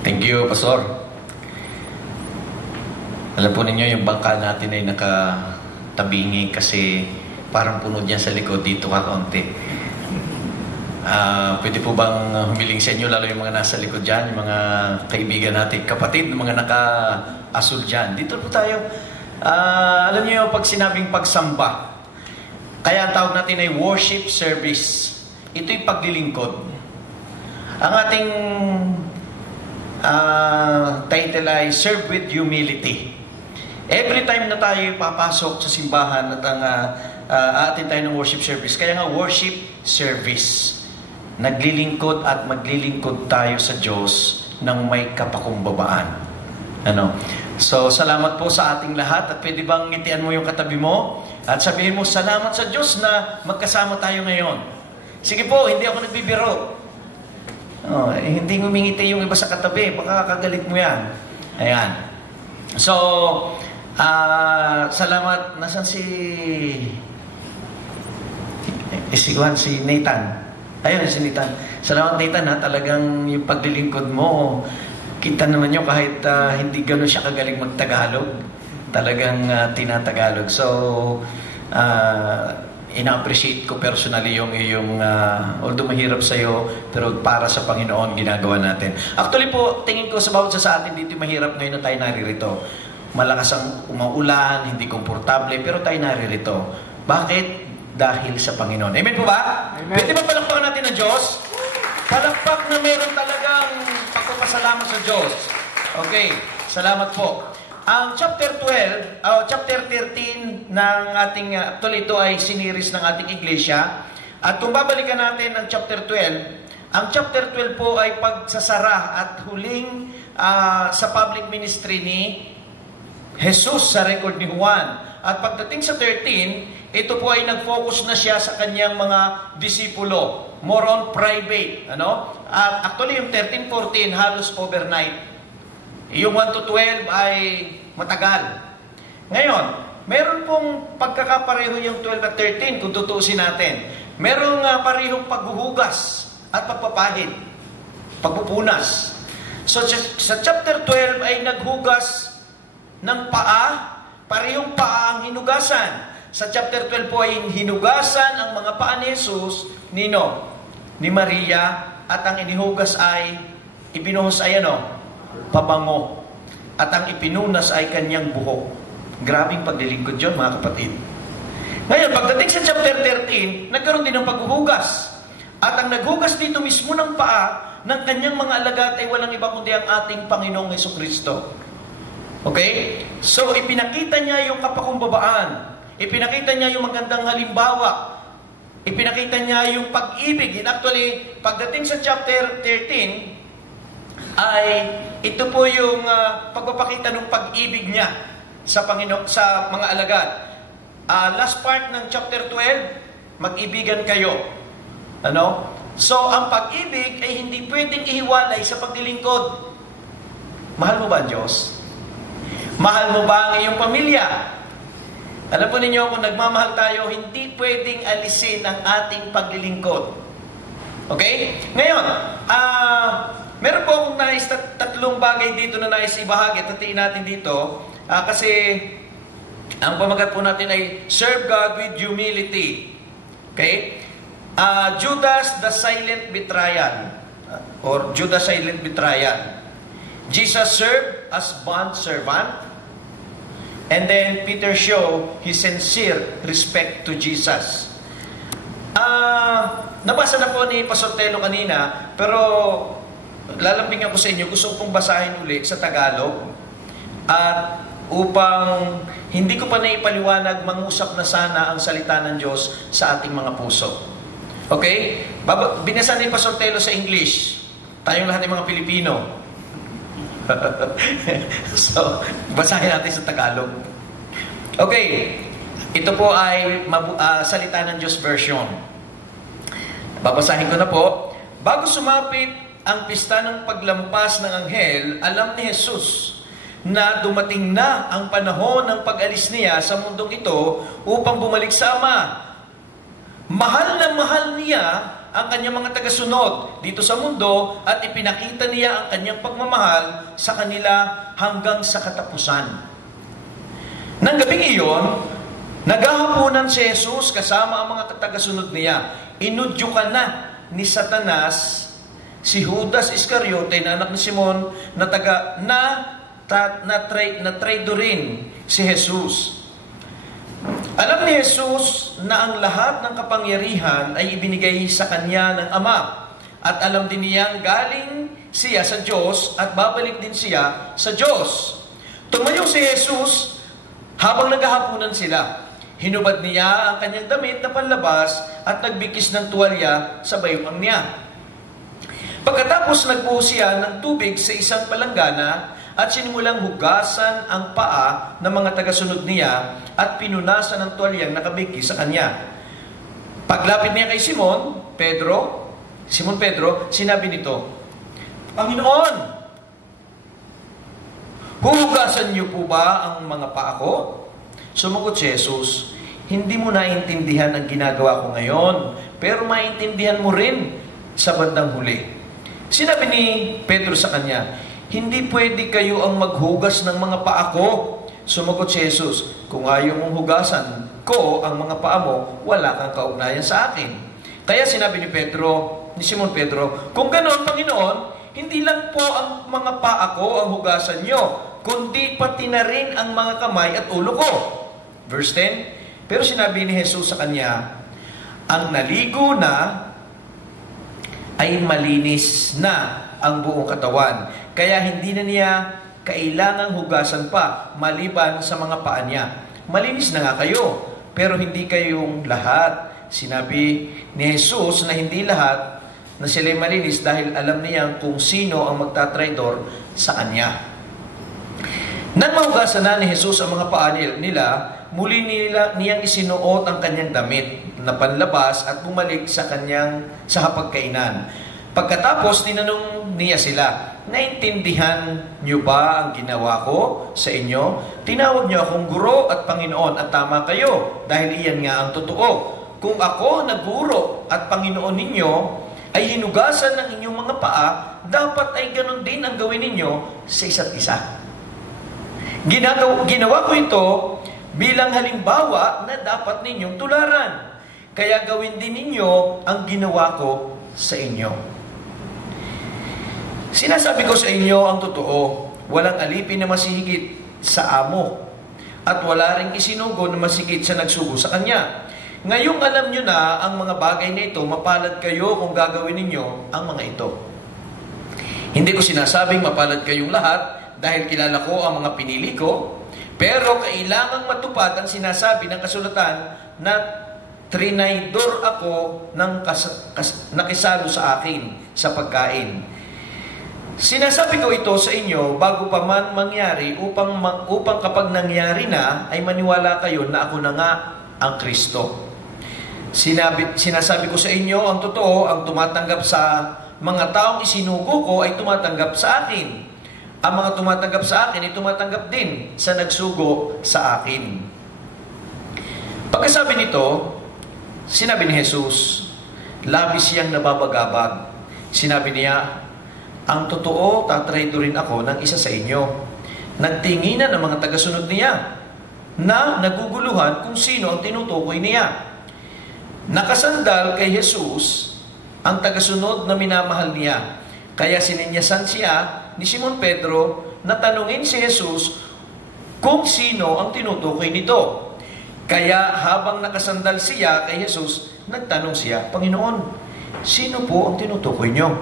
Thank you, Pastor. Alam po ninyo, yung bangka natin ay nakatabingi kasi parang puno niya sa likod dito kakaunti. Pwede po bang humiling sa inyo, lalo yung mga nasa likod dyan, yung mga kaibigan natin, kapatid, mga naka-asul dyan. Dito po tayo. Alam niyo, pag sinabing pagsamba, kaya ang tawag natin ay worship service. Ito'y paglilingkod. Ang ating title ay Serve with Humility. Every time na tayo papasok sa simbahan at atin tayo ng worship service, kaya nga worship service. Naglilingkod at maglilingkod tayo sa Diyos ng may kapakumbabaan. So, salamat po sa ating lahat at pwede bang ngitian mo yung katabi mo at sabihin mo, salamat sa Diyos na magkasama tayo ngayon. Sige po, hindi ako nagbibiro. Hindi ngumingiti yung iba sa katabi, baka kagalit mo yan. Ayan. So, salamat. Nasaan si Nathan? Ayun, si Nathan. Salamat, Nathan, ha. Talagang yung paglilingkod mo, kita naman nyo kahit hindi gano'n siya kagaling magtagalog. Talagang tinatagalog. So, ina-appreciate ko personally yung iyong, although mahirap sa'yo, pero para sa Panginoon, ginagawa natin. Actually po, tingin ko sa bawat sa atin dito mahirap ngayon na tayo naririto. Malakas ang umaulan, hindi komportable, pero tayo naririto. Bakit? Dahil sa Panginoon. Amen po ba? Amen. Pwede ba palakpakan natin ang Diyos? Palakpak na meron talagang pagpapasalamat sa Diyos. Okay, salamat po. Ang chapter 13 ng ating, actually ito ay siniris ng ating iglesia. At kung babalikan natin ang chapter 12, ang chapter 12 po ay pagsasara at huling sa public ministry ni Jesus sa record ni Juan. At pagdating sa 13, ito po ay nag-focus na siya sa kanyang mga disipulo. More on private. At actually yung 13, 14 halos overnight. Yung 1 to 12 ay matagal. Ngayon, meron pong pagkakapareho yung 12 at 13 kung tutuusin natin. Merong parehong paghuhugas at pagpapahid. Pagpupunas. So sa chapter 12 ay naghugas ng paa, parehong paa ang hinugasan. Sa chapter 12 po ay hinugasan ang mga paa ni Jesus, ni Maria, at ang inihugas ay, ibinuhos ay pabango. At ang ipinunas ay kanyang buhok. Grabing paglilingkod yun, mga kapatid. Ngayon, pagdating sa chapter 13, nagkaroon din ng paghuhugas. At ang naghugas dito mismo ng paa ng kanyang mga alagad ay walang iba kundi ang ating Panginoong Hesukristo. Okay? So, ipinakita niya yung kapakumbabaan. Ipinakita niya yung magandang halimbawa. Ipinakita niya yung pag-ibig. And actually, pagdating sa chapter 13, ay ito po yung pagpapakita ng pag-ibig niya sa Panginoon, sa mga alagad. Last part ng chapter 12, mag-ibigan kayo. So, ang pag-ibig ay hindi pwedeng ihiwalay sa paglilingkod. Mahal mo ba ang Diyos? Mahal mo ba ang iyong pamilya? Alam po ninyo, kung nagmamahal tayo, hindi pwedeng alisin ang ating paglilingkod. Okay? Ngayon, meron po akong tatlong bagay dito na nais ibahagi. Tatiin natin dito. Kasi, ang pamagat po natin ay Serve God with Humility. Okay? Judas the Silent Betrayal. Or Judas Silent Betrayal. Jesus served as bond servant. And then Peter show his sincere respect to Jesus. Nabasa na po ni Pastor Telo kanina, pero lalambing ako sa inyo, gusto kong basahin uli sa Tagalog. At upang hindi ko pa naipaliwanag, mangusap na sana ang salita ng Diyos sa ating mga puso. Okay? Binasa ni Pastor Telo sa English. Tayong lahat ng mga Pilipino. So, basahin natin sa Tagalog. Okay, ito po ay salita ng Diyos version. Babasahin ko na po. Bago sumapit ang pista ng paglampas ng anghel, alam ni Jesus na dumating na ang panahon ng pag-alis niya sa mundong ito upang bumalik sa Ama. Mahal na mahal niya ang kanyang mga tagasunod dito sa mundo at ipinakita niya ang kanyang pagmamahal sa kanila hanggang sa katapusan. Nang gabing iyon, naghahaponan si Jesus kasama ang mga tagasunod niya. Inudyukan na ni Satanas si Judas Iscariote na anak ni Simon na traidorin si Jesus. Alam ni Jesus na ang lahat ng kapangyarihan ay ibinigay sa kanya ng Ama. At alam din niyang galing siya sa Diyos at babalik din siya sa Diyos. Tumayo si Jesus habang naghahaponan sila. Hinubad niya ang kanyang damit na panlabas at nagbikis ng tuwalya sa bayuang niya. Pagkatapos nagbuhos siya ng tubig sa isang palanggana at sinimulang hugasan ang paa ng mga tagasunod niya at pinunasan ng tuwalyang nakabiki sa kanya. Paglapit niya kay Simon Pedro, sinabi nito, Panginoon, huhugasan niyo po ba ang mga paa ko? Sumagot si Jesus, hindi mo naintindihan ang ginagawa ko ngayon, pero maintindihan mo rin sa bandang huli. Sinabi ni Pedro sa kanya, hindi pwede kayo ang maghugas ng mga paa ko. Sumagot si Jesus, kung ayaw mong hugasan ko ang mga paa mo, wala kang kaugnayan sa akin. Kaya sinabi ni Simon Pedro, kung ganoon, Panginoon, hindi lang po ang mga paa ko ang hugasan nyo, kundi pati na rin ang mga kamay at ulo ko. Verse 10, pero sinabi ni Jesus sa kanya, ang naligo na ay malinis na ang buong katawan. Kaya hindi na niya kailangang hugasan pa maliban sa mga paa niya. Malinis na nga kayo, pero hindi kayong lahat. Sinabi ni Jesus na hindi lahat na sila'y malinis dahil alam niya kung sino ang magtatraidor sa kanya. Nang mahugasan na ni Jesus ang mga paa nila, muli niyang isinuot ang kanyang damit na panlabas at bumalik sa hapagkainan. Pagkatapos, tinanong niya sila, naintindihan niyo ba ang ginawa ko sa inyo? Tinawag niyo akong guro at Panginoon at tama kayo dahil iyan nga ang totoo. Kung ako na guro at Panginoon ninyo ay hinugasan ng inyong mga paa, dapat ay ganun din ang gawin ninyo sa isa't isa. Ginawa ko ito bilang halimbawa na dapat ninyong tularan. Kaya gawin din ninyo ang ginawa ko sa inyo. Sinasabi ko sa inyo ang totoo, walang alipin na masihigit sa amo, at wala ring isinugo na masigit sa nagsugo sa kanya. Ngayong alam nyo na ang mga bagay na ito, mapalad kayo kung gagawin ninyo ang mga ito. Hindi ko sinasabing mapalad kayong lahat dahil kilala ko ang mga pinili ko, pero kailangang matupad ang sinasabi ng kasulatan na trinaydor ako ng nakisalo sa akin sa pagkain. Sinasabi ko ito sa inyo bago pa man mangyari upang kapag nangyari na ay maniwala kayo na ako na nga ang Kristo. Sinasabi ko sa inyo ang totoo, ang tumatanggap sa mga taong isinugo ko ay tumatanggap sa akin. Ang mga tumatanggap sa akin ay tumatanggap din sa nagsugo sa akin. Pagkasabi nito, sinabi ni Jesus, labis siyang nababagabag. Sinabi niya, ang totoo, tatraidorin ako ng isa sa inyo. Nagtinginan ang mga tagasunod niya na naguguluhan kung sino ang tinutukoy niya. Nakasandal kay Jesus ang tagasunod na minamahal niya. Kaya sininyasan siya ni Simon Pedro na tanungin si Jesus kung sino ang tinutukoy nito. Kaya habang nakasandal siya kay Jesus, nagtanong siya, Panginoon, sino po ang tinutukoy niyo?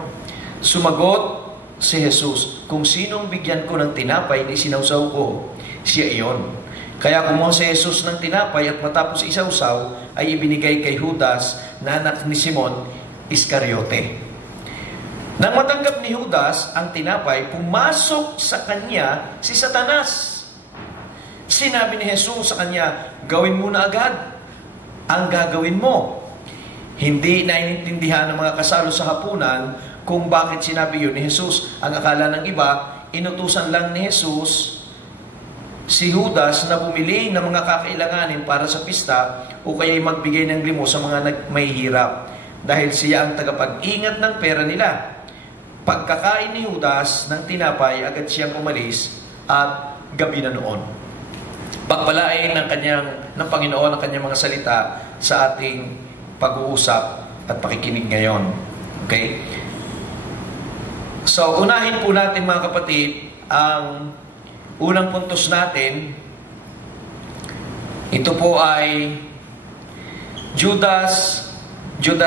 Sumagot si Jesus, kung sinong bigyan ko ng tinapay na isinawsaw ko, siya iyon. Kaya kumuha si Jesus ng tinapay at matapos isawsaw ay ibinigay kay Judas na anak ni Simon Iscariote. Nang matanggap ni Judas ang tinapay, pumasok sa kanya si Satanas. Sinabi ni Jesus sa kanya, gawin mo na agad ang gagawin mo. Hindi naiintindihan ng mga kasalo sa hapunan kung bakit sinabi yun ni Jesus. Ang akala ng iba, inutusan lang ni Jesus si Judas na bumili ng mga kakailanganin para sa pista o kaya'y magbigay ng limo sa mga may hirap. dahil siya ang tagapag-ingat ng pera nila. Pagkakain ni Judas ng tinapay, agad siyang umalis at gabi na noon. Pagpalain ng Panginoon ang kanyang mga salita sa ating pag-uusap at pakikinig ngayon. Okay? So, unahin po natin mga kapatid, ang unang puntos natin, ito po ay Judas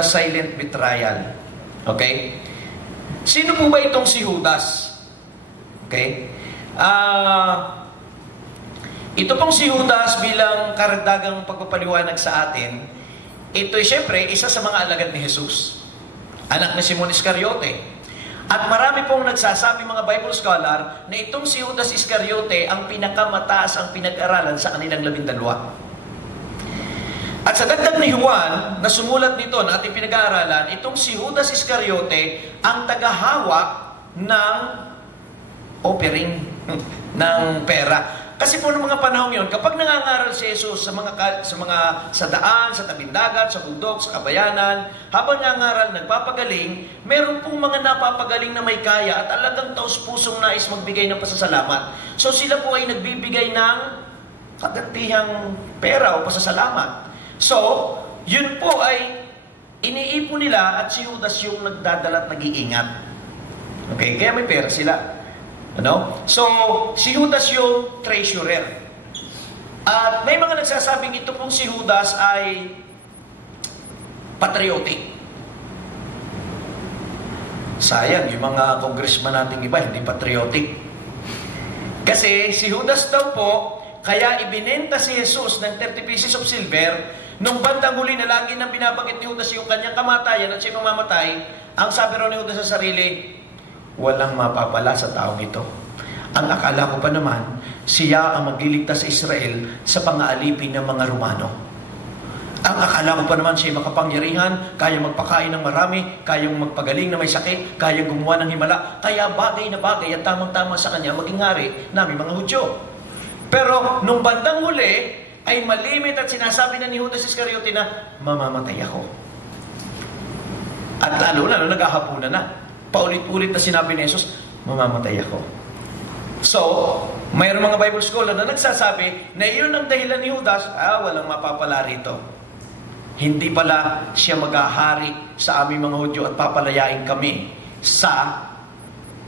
silent betrayal. Okay? Sino po ba itong si Judas? Okay? Ito pong si Judas bilang karagdagang pagpapaliwanag sa atin, ito ay siyempre isa sa mga alagad ni Jesus. Anak ni Simon Iscariote. At marami pong nagsasabi mga Bible scholar na itong si Judas Iscariote ang pinakamataas ang pinag-aralan sa kanilang 12. At sa dagdag ni Juan, na sumulat nito na ating pinag-aaralan, itong si Judas Iscariote ang tagahawak ng offering ng pera. Kasi po noong mga panahon yun, kapag nangangaral si Jesus sa daan, sa tabing dagat, sa bundok, sa kabayanan, habang nangangaral, nagpapagaling, meron pong mga napapagaling na may kaya at talagang taos-pusong nais magbigay ng pasasalamat. So sila po ay nagbibigay ng kagantihang pera o pasasalamat. So, yun po ay iniipon nila at si Judas yung nagdadala at nag-iingat. Okay? Kaya may pera sila. Ano? So, si Judas yung treasurer. At may mga nagsasabing ito pong si Judas ay patriotic. Sayang, yung mga congressman nating iba, hindi patriotic. Kasi si Judas daw po, kaya ibinenta si Jesus ng 30 pieces of silver. Nung bandang huli na lagi nang binabanggit ni Judas yung kanyang kamatayan at siya mamamatay, ang sabi raw ni Judas sa sarili, walang mapapala sa taong ito. Ang akala ko pa naman, siya ang magliligtas sa Israel sa pang-aalipin ng mga Romano. Ang akala ko pa naman siya makapangyarihan, kaya magpakain ng marami, kayang magpagaling na may sakit, kayang gumawa ng himala, kaya bagay na bagay at tamang-tama sa kanya maging hari namin mga Hudyo. Pero nung bandang huli, ay malimit at sinasabi na ni Judas Iscariote na mamamatay ako. At lalo naghahapunan na. Paulit-ulit na sinabi ni Jesus, mamamatay ako. So, mayroon mga Bible scholar na nagsasabi na iyon ang dahilan ni Judas, walang mapapala rito. Hindi pala siya maghahari sa aming mga Hudyo at papalayain kami sa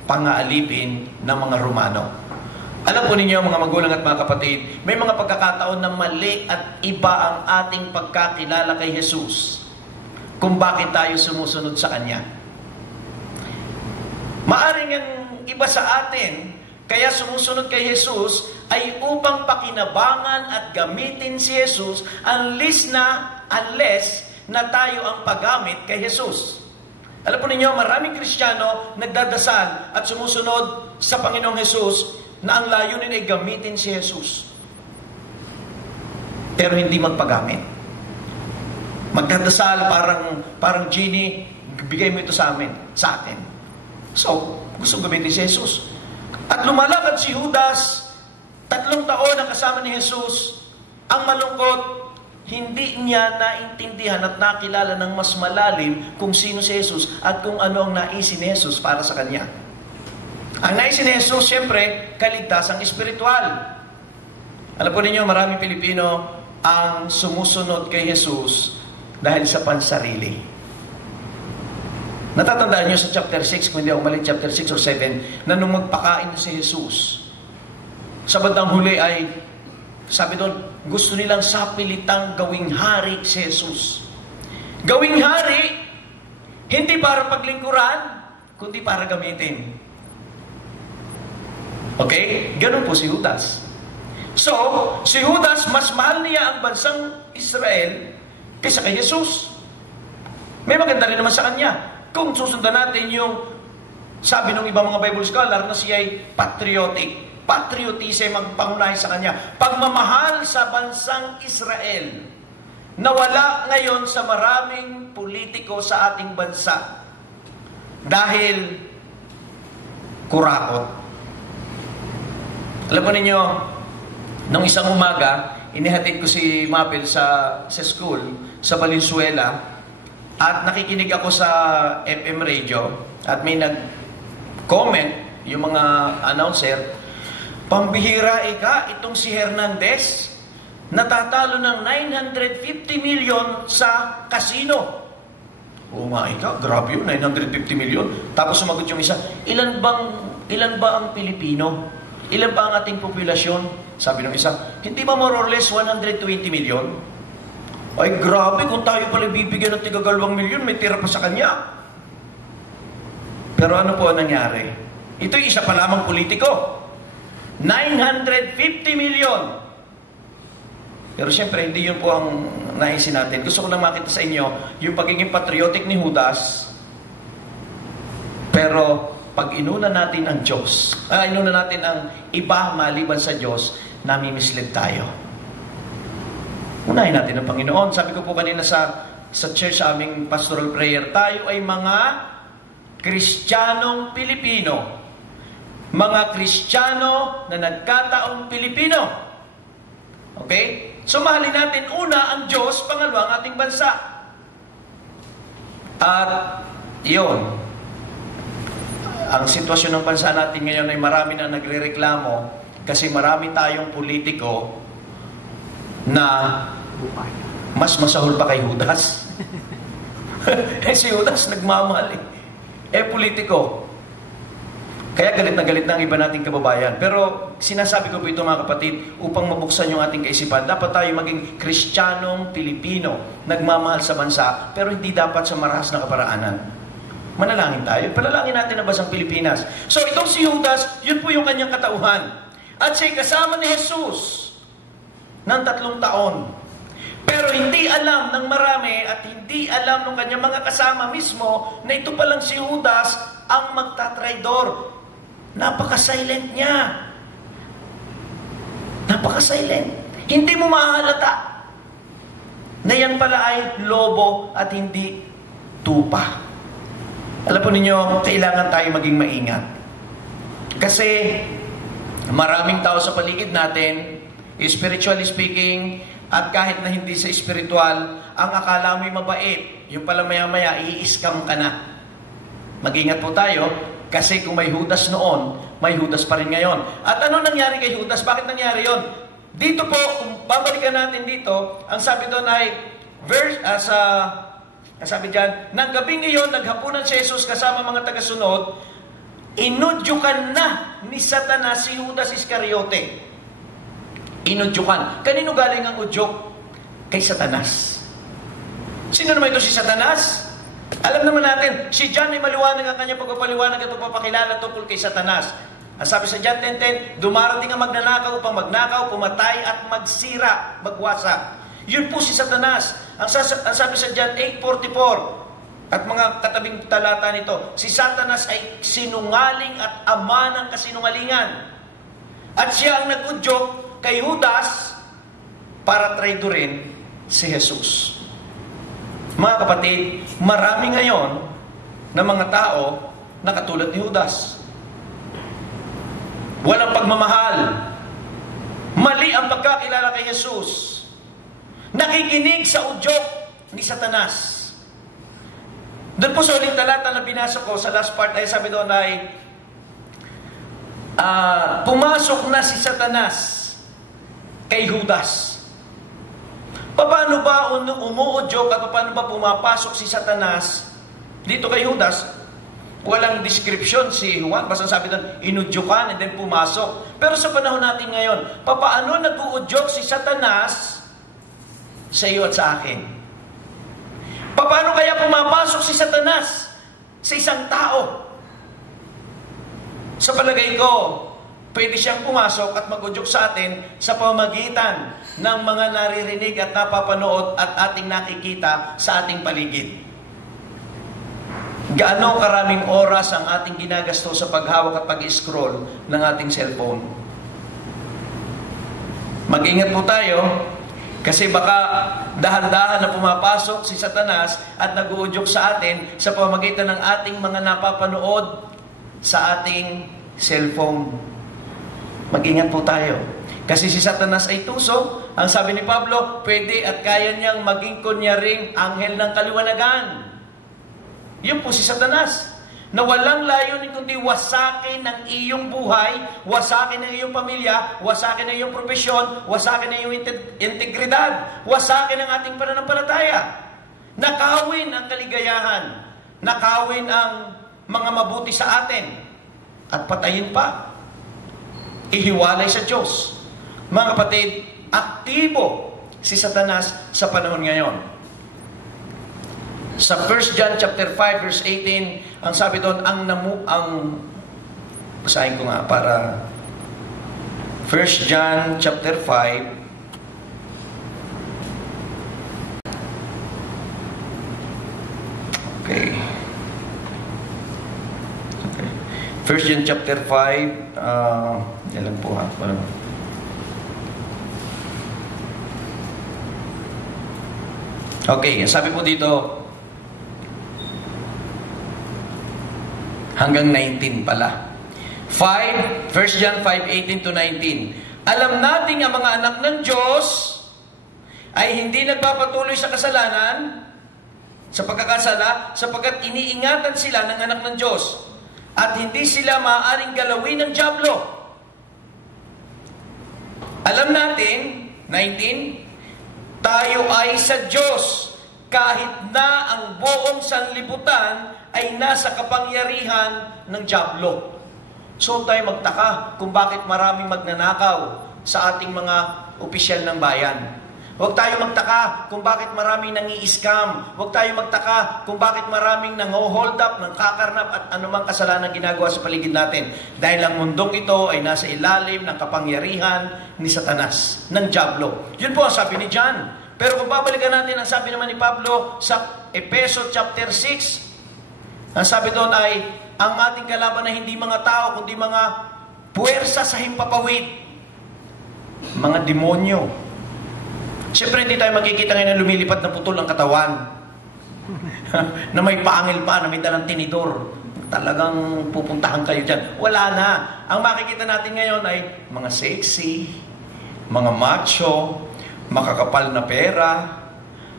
pang-aalipin ng mga Romano. Alam po ninyo mga magulang at mga kapatid, may mga pagkakataon na mali at iba ang ating pagkakilala kay Jesus kung bakit tayo sumusunod sa Kanya. Maaring ang iba sa atin, kaya sumusunod kay Jesus, ay upang pakinabangan at gamitin si Jesus unless na tayo ang paggamit kay Jesus. Alam po ninyo, maraming Kristiyano nagdadasal at sumusunod sa Panginoong Jesus na ang layunin ay gamitin si Jesus. Pero hindi magpagamit. Magdadasal parang genie, bigay mo ito sa atin. So, gusto gamitin si Jesus. At lumalakad si Judas, 3 taon na kasama ni Jesus. Ang malungkot, hindi niya naintindihan at nakilala ng mas malalim kung sino si Jesus at kung ano ang naisin ni Jesus para sa kanya. Ang naisin ni Jesus, siyempre, kaligtasang espiritual. Alam po ninyo, maraming Pilipino ang sumusunod kay Jesus dahil sa pansarili. Natatandaan nyo sa chapter 6, kung hindi ako mali, chapter 6 or 7, na nung magpakain si Jesus, sa bandang huli ay, sabi doon, gusto nilang sapilitang gawing hari si Jesus. Gawing hari, hindi para paglingkuran, kundi para gamitin. Okay? Ganun po si Judas. So, si Judas, mas mahal niya ang bansang Israel kaysa kay Jesus. May maganda rin naman sa kanya. Kung susundan natin yung sabi ng ibang mga Bible scholar na siya ay patriotic. Patriotism ang pangunahin sa kanya. Pagmamahal sa bansang Israel na wala ngayon sa maraming politiko sa ating bansa dahil kurakot. Alam mo ninyo, nung isang umaga, inihatid ko si Mabel sa school, sa Valenzuela, at nakikinig ako sa FM radio at may nag-comment yung mga announcer, pambihira itong si Hernandez natatalo ng 950 million sa casino. Oo nga, grabe yun, 950 million. Tapos sumagot yung isa, ilan ba ang Pilipino? Ilan ba ang ating populasyon? Sabi ng isa, hindi ba more or less 120 million? Ay grabe, kung tayo pala bibigyan ng tigagalawang milyon, may tira pa sa kanya. Pero ano po ang nangyari? Ito'y isa pa lamang politiko. 950 million. Pero siyempre, hindi yun po ang naisin natin. Gusto ko lang makita sa inyo yung pagiging patriotic ni Judas. Pero pag inuna natin ang Diyos, inuna natin ang iba maliban sa Diyos, nami-mislead tayo. Unahin natin ang Panginoon. Sabi ko po kanina sa church, sa aming pastoral prayer, tayo ay mga Kristiyanong Pilipino. Mga Kristiyano na nagkataong Pilipino. Okay? So mahalin natin una ang Diyos, pangalawa ang ating bansa. At yun, ang sitwasyon ng bansa natin ngayon ay marami na nagrereklamo kasi marami tayong politiko na mas masahol pa kay Judas. Si Judas nagmamahal politiko. Kaya galit na ang iba nating kababayan. Pero sinasabi ko po ito mga kapatid, upang mabuksan yung ating kaisipan, dapat tayo maging Kristiyanong Pilipino, nagmamahal sa bansa, pero hindi dapat sa marahas na kaparaanan. Manalangin tayo. Panalangin natin ang bansang Pilipinas. So itong si Judas, yun po yung kanyang katauhan. At siya'y kasama ni Jesus ng 3 taon. Pero hindi alam ng marami at hindi alam ng kanyang mga kasama mismo na ito palang si Judas ang magtatraidor. Napaka-silent niya. Napaka-silent. Hindi mo mahalata na yan pala ay lobo at hindi tupa. Alam po ninyo, kailangan tayo maging maingat. Kasi maraming tao sa paligid natin, spiritually speaking, at kahit na hindi sa spiritual, ang akala mo'y mabait, yung pala maya-maya, i-scam ka na. Mag-ingat po tayo, kasi kung may Judas noon, may Judas pa rin ngayon. At ano nangyari kay Judas? Bakit nangyari yon? Dito po, kung babalikan natin dito, ang sabi doon ay, sabi dyan, ng gabing iyon, naghapunan si Jesus kasama mga tagasunod, inudyukan na ni Satanas si Judas Iscariote. Inudyukan. Kanino galing ang udyok? Kay Satanas. Sino naman ito si Satanas? Alam naman natin, si John ay maliwanag ang kanyang pagpapaliwanag at pagpapakilala tungkol kay Satanas. Ang sabi sa John 10:10, dumarating ang magnanakaw upang magnakaw, pumatay at magsira, magwasak. Yun po si Satanas. Ang sabi sa John 8:44 at mga katabing talata nito, si Satanas ay sinungaling at ama ng kasinungalingan. At siya ang nag-udyok kay Judas para traidorin si Jesus. Mga kapatid, marami ngayon na mga tao na katulad ni Judas. Walang pagmamahal. Mali ang pagkakilala kay Jesus. Nakikinig sa udyok ni Satanas. Doon po sa uling talata na binasa ko, sa last part ay sabi doon ay, pumasok na si Satanas kay Judas. Paano ba umuudyok at paano ba pumapasok si Satanas dito kay Judas? Walang description si Juan. Basta sabi doon, inudyokan and then pumasok. Pero sa panahon natin ngayon, paano nag-uudyok si Satanas sa iyo at sa akin? Paano kaya pumapasok si Satanas sa isang tao? Sa palagay ko, pwede siyang pumasok at mag-udyok sa atin sa pamagitan ng mga naririnig at napapanood at ating nakikita sa ating paligid. Gaano karaming oras ang ating ginagasto sa paghawak at pag-scroll ng ating cellphone? Mag-ingat po tayo kasi baka dahan-dahan na pumapasok si Satanas at nag-uudyok sa atin sa pamamagitan ng ating mga napapanood sa ating cellphone. Mag-ingat po tayo. Kasi si Satanas ay tuso. Ang sabi ni Pablo, pwede at kaya niyang maging kunyaring anghel ng kaliwanagan. Yun po si Satanas, na walang layunin kundi wasakin ang iyong buhay, wasakin ang iyong pamilya, wasakin ang iyong profesyon, wasakin ang iyong integridad, wasakin ang ating pananampalataya. Nakawin ang kaligayahan, nakawin ang mga mabuti sa atin, at patayin pa. Ihiwalay sa Diyos. Mga kapatid, aktibo si Satanas sa panahon ngayon. Sa 1 John chapter 5 verse 18, ang sabi doon, basahin ko nga para 1 John chapter 5 Okay. 1 John chapter 5 ilan po ha? Okay, sabi po dito hanggang 19 pala. 1 John 5:18 to 19. Alam nating ang mga anak ng Diyos ay hindi nagpapatuloy sa kasalanan, sa pagkakasala, sapagkat iniingatan sila ng anak ng Diyos at hindi sila maaaring galawin ng dyablo. Alam natin, 19, tayo ay sa Diyos kahit na ang buong sanlibutan ay nasa kapangyarihan ng dyablo. So tayo magtaka kung bakit maraming magnanakaw sa ating mga opisyal ng bayan. Huwag tayo magtaka kung bakit maraming nangi-scam. Huwag tayo magtaka kung bakit maraming nang-hold up, nang-kakarnap at anumang kasalanan ginagawa sa paligid natin. Dahil ang mundong ito ay nasa ilalim ng kapangyarihan ni Satanas, ng dyablo. Yun po ang sabi ni John. Pero kung babalikan natin ang sabi naman ni Pablo sa Efeso chapter 6, ang sabi doon ay, ang ating kalaban na hindi mga tao, kundi mga puwersa sa himpapawid, mga demonyo. Siyempre, hindi tayo makikita ngayon na lumilipad na putol ang katawan. Na may pangil pa, na may dalang tinidor. Talagang pupuntahan kayo dyan. Wala na. Ang makikita natin ngayon ay mga sexy, mga macho, makakapal na pera,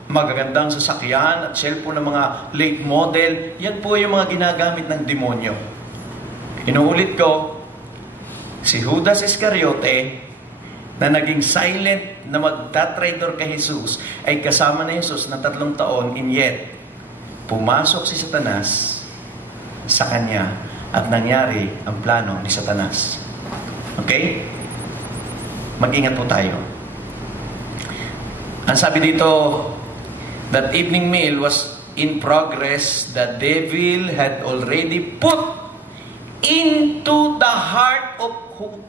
magagandang sasakyan at cellphone ng mga late model. Yan po yung mga ginagamit ng demonyo. Inuulit ko, si Judas Iscariote, na naging silent na magtatraidor kay Jesus, ay kasama na Jesus na 3 taon, and yet, pumasok si Satanas sa kanya at nangyari ang plano ni Satanas. Okay? Mag-ingat po tayo. Ang sabi dito, that evening meal was in progress. The devil had already put into the heart of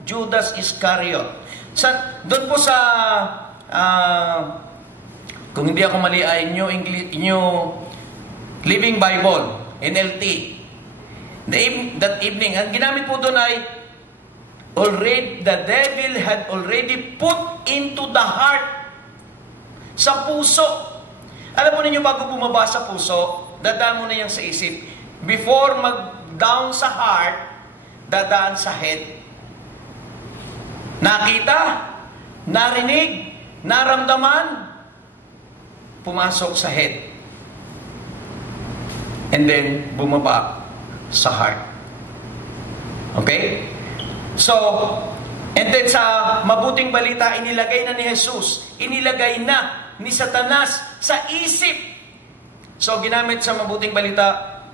Judas Iscariot. Doon po sa kung hindi ako mali ay New Living Bible, NLT. That evening, ang ginamit po doon ay the devil had already put into the heart, sa puso. Alam mo ninyo, bago bumaba sa puso, dadaan mo na yan sa isip. Before mag-down sa heart, dadaan sa head. Nakita, narinig, naramdaman, pumasok sa head. And then, bumaba sa heart. Okay? So, and then sa mabuting balita, inilagay na ni Jesus, inilagay na ni Satanas sa isip. So, ginamit sa mabuting balita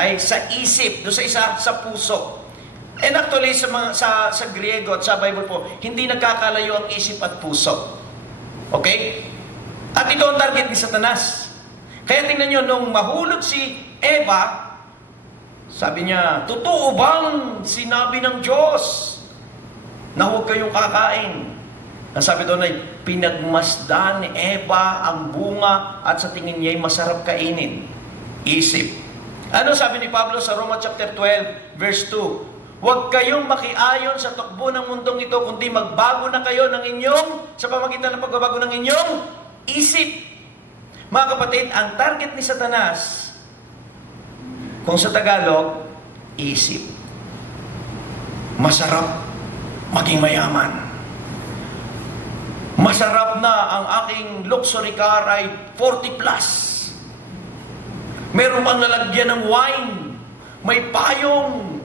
ay sa isip, doon sa isa, sa puso. And actually, sa Griego at sa Bible po, hindi nagkakalayo ang isip at puso. Okay? At ito ang target ni Satanas. Kaya tingnan nyo, nung mahulog si Eva, sabi niya, totoo bang sinabi ng Diyos na huwag kayong kakain? Ang sabi doon ay, pinagmasdan ni Eva ang bunga at sa tingin niya ay masarap kainin. Isip. Ano sabi ni Pablo sa Roma chapter 12, verse 2? Huwag kayong makiayon sa tukbo ng mundong ito, kundi magbago na kayo ng inyong, sa pamagitan ng pagbabago ng inyong isip. Mga kapatid, ang target ni Satanas, kung sa Tagalog, isip. Masarap maging mayaman. Masarap na ang aking luxury car ay 40 plus. Meron pang lalagyan ng wine. May payong.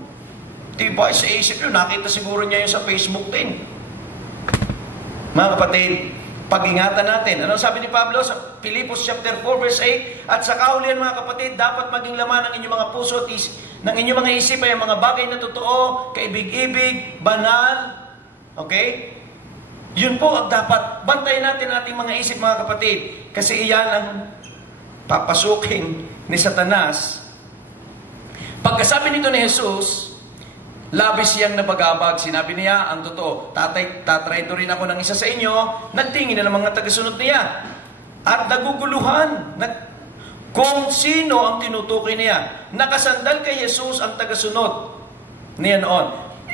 Diba, sa isip yun, nakita siguro niya yun sa Facebook din. Mga kapatid, pag-ingatan natin. Ano sabi ni Pablo sa Filipos chapter 4 verse 8? At sa kahulihan mga kapatid, dapat maging laman ng inyong mga puso at ng inyong mga isip ay ang mga bagay na totoo, kaibig-ibig, banal. Okay? Yun po ang dapat. Bantayan natin ating mga isip mga kapatid. Kasi iyan ang papasukin ni Satanas. Pagkasabi nito ni Jesus, labis siyang nabagabag. Sinabi niya, ang totoo, tatraydo rin ako ng isa sa inyo. Nagtingin na ng mga tagasunod niya. At naguguluhan. Kung sino ang tinutukoy niya. Nakasandal kay Jesus ang tagasunod niya noon.